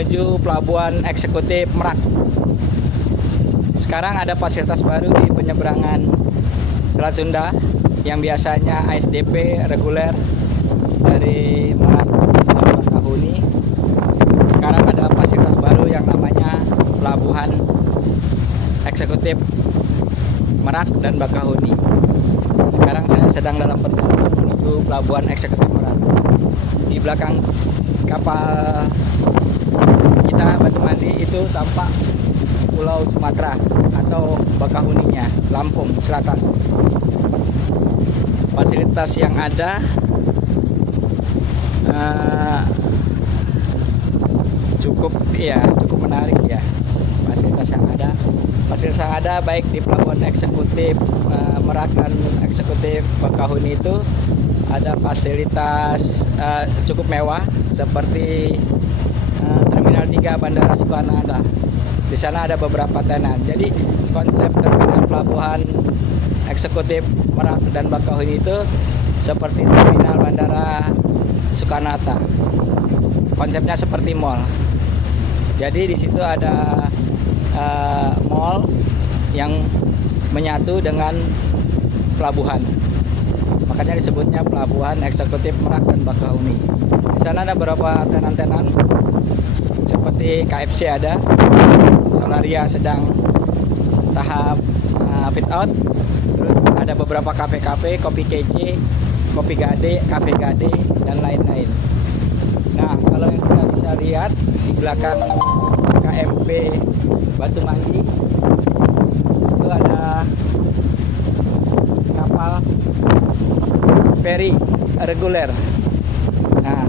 menuju Pelabuhan Eksekutif Merak. Sekarang ada fasilitas baru di penyeberangan Selat Sunda yang biasanya ASDP reguler dari Merak dan Bakahuni. Sekarang ada fasilitas baru yang namanya Pelabuhan Eksekutif Merak dan Bakahuni. Sekarang saya sedang dalam perjalanan menuju Pelabuhan Eksekutif Merak. Di belakang kapal kita Batu Mandi itu tampak Pulau Sumatera atau Bakahuninya, Lampung Selatan. Fasilitas yang ada cukup menarik ya. Fasilitas yang ada baik di Pelabuhan Eksekutif Merak dan Eksekutif Bakahuni itu ada fasilitas cukup mewah seperti Terminal 3 Bandara Soekarno-Hatta. Di sana ada beberapa tenan. Jadi konsep terminal Pelabuhan Eksekutif Merak dan Bakahuni itu seperti terminal Bandara Soekarno-Hatta. Konsepnya seperti mall. Jadi di situ ada mall yang menyatu dengan pelabuhan. Makanya disebutnya Pelabuhan Eksekutif Merak dan Bakahuni. Di sana ada beberapa tenan-tenan seperti KFC ada, Solaria sedang tahap fit out. Terus ada beberapa kafe-kafe, Kopi Kece, Kopi Gade, Cafe Gade dan lain-lain. Nah, kalau yang kita bisa lihat di belakang KMP Batu Mandi itu ada kapal feri reguler. Nah,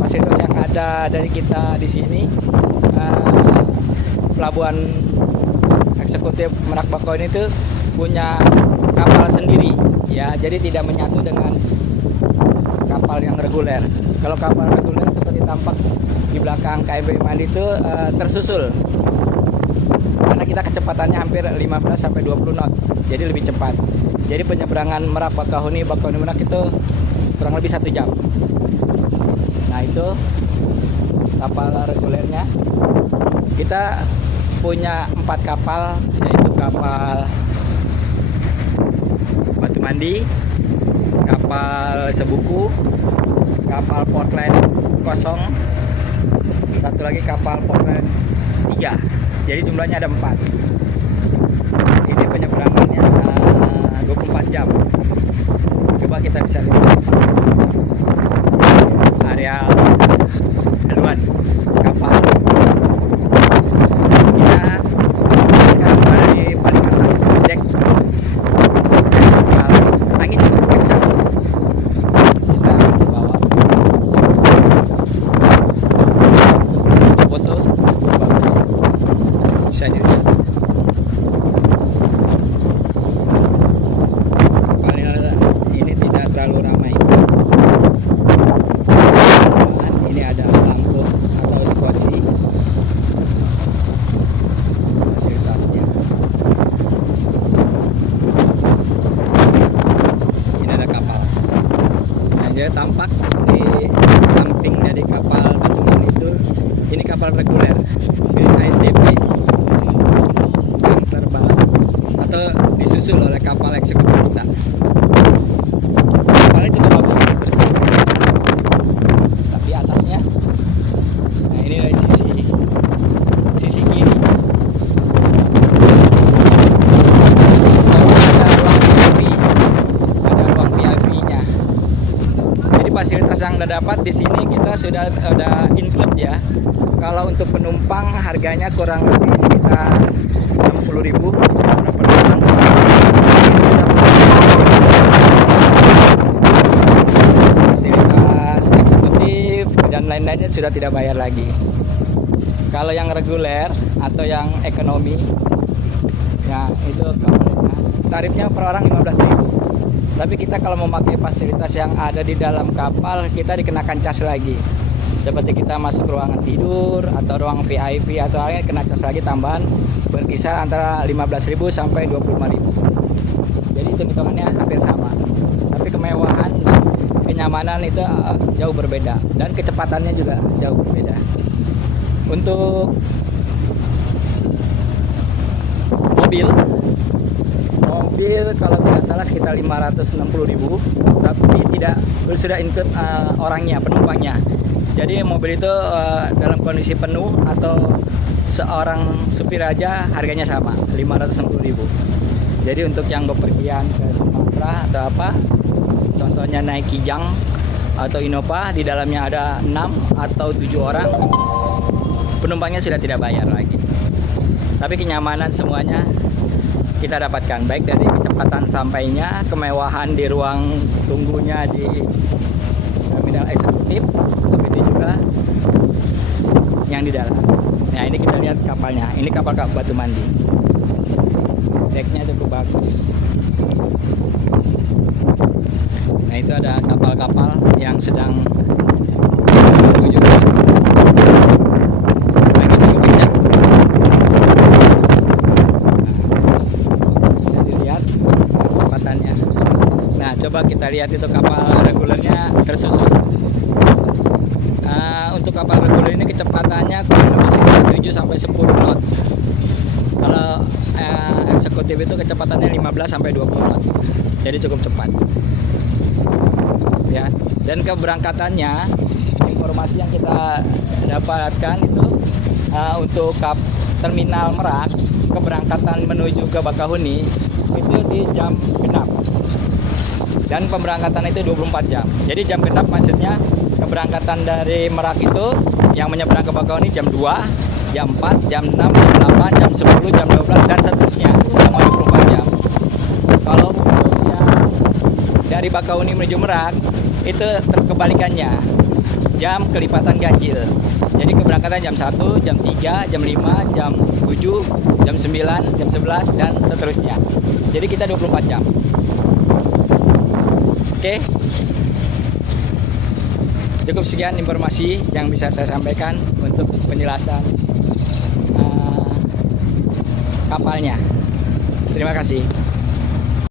fasilitas yang ada dari kita di sini, Pelabuhan Eksekutif Merak Bakahuni itu punya kapal sendiri, ya. Jadi tidak menyatu dengan kapal yang reguler. Kalau kapal reguler seperti tampak di belakang KMP Mandi itu tersusul. Karena kita kecepatannya hampir 15 sampai 20 knot. Jadi lebih cepat. Jadi penyeberangan Merak Bakahuni Merak itu kurang lebih 1 jam. Nah, itu kapal regulernya. Kita punya 4 kapal, yaitu kapal Batu Mandi, kapal Sebuku, kapal Portland kosong, satu lagi kapal Portland 3. Jadi jumlahnya ada 4. Ini penyeberangannya 24 jam. Coba kita bisa lihat area haluan kapal. Kita sekarang berada di paling atas deck. Angin cukup kencang. Kita di bawah. Foto bagus. Bisa dilihat. Kapal ini tidak terlalu ramai. Ini ada lampu atau skoci fasilitasnya. Ini ada kapal. Nah, dia tampak di samping dari kapal Batu Mandi itu, ini kapal reguler milik ASDP yang terbang atau disusul oleh kapal eksekutif kita. Kapalnya cukup bagus, bersih. Tapi atasnya, nah ini dari sisi kiri. Ada ruang VIP-nya. Jadi fasilitas yang Anda dapat di sini kita sudah ada include ya. Kalau untuk penumpang harganya kurang lebih sekitar 60.000 per penumpang. Fasilitas eksekutif dan lain-lainnya sudah tidak bayar lagi. Kalau yang reguler atau yang ekonomi, ya itu tarifnya per orang 15.000. Tapi kita kalau memakai fasilitas yang ada di dalam kapal, kita dikenakan cas lagi. Seperti kita masuk ruangan tidur atau ruang VIP atau lainnya, kena cas lagi tambahan berkisar antara 15.000 sampai 25.000. Jadi hitung-hitungannya hampir sama. Tapi kemewahan dan kenyamanan itu jauh berbeda dan kecepatannya juga jauh berbeda. Untuk mobil kalau tidak salah sekitar 560.000, tapi tidak sudah include orangnya, penumpangnya. Jadi mobil itu dalam kondisi penuh atau seorang supir aja harganya sama, 560.000. Jadi untuk yang bepergian ke Sumatera atau apa, contohnya naik Kijang atau Innova, di dalamnya ada 6 atau 7 orang, penumpangnya sudah tidak bayar lagi. Tapi kenyamanan semuanya kita dapatkan, baik dari kecepatan sampainya, kemewahan di ruang tunggunya di terminal eksekutif, begitu juga yang di dalam. Nah, ini kita lihat kapalnya. Ini kapal Batu Mandi. Decknya cukup bagus. Nah, itu ada kapal-kapal yang sedang menuju juga. Lagi cukup kencang. Bisa dilihat kecepatannya. Nah, coba kita lihat itu kapal regulernya tersusun. Untuk kapal reguler ini kecepatannya kurang lebih sekitar 7 sampai 10 knot. Kalau eksekutif itu kecepatannya 15 sampai 20 knot. Jadi cukup cepat. Ya, dan keberangkatannya, informasi yang kita dapatkan itu untuk terminal Merak, keberangkatan menuju ke Bakahuni itu di jam genap. Dan pemberangkatan itu 24 jam. Jadi jam genap maksudnya keberangkatan dari Merak itu yang menyeberang ke Bakahuni jam 2, jam 4, jam 6, jam 8, jam 10, jam 12 dan seterusnya selama 24 jam. Kalau yang dari Bakahuni menuju Merak itu kebalikannya, jam kelipatan ganjil. Jadi keberangkatan jam 1, jam 3, jam 5, jam 7, jam 9, jam 11 dan seterusnya. Jadi kita 24 jam. Oke. Cukup sekian informasi yang bisa saya sampaikan untuk penjelasan kapalnya. Terima kasih.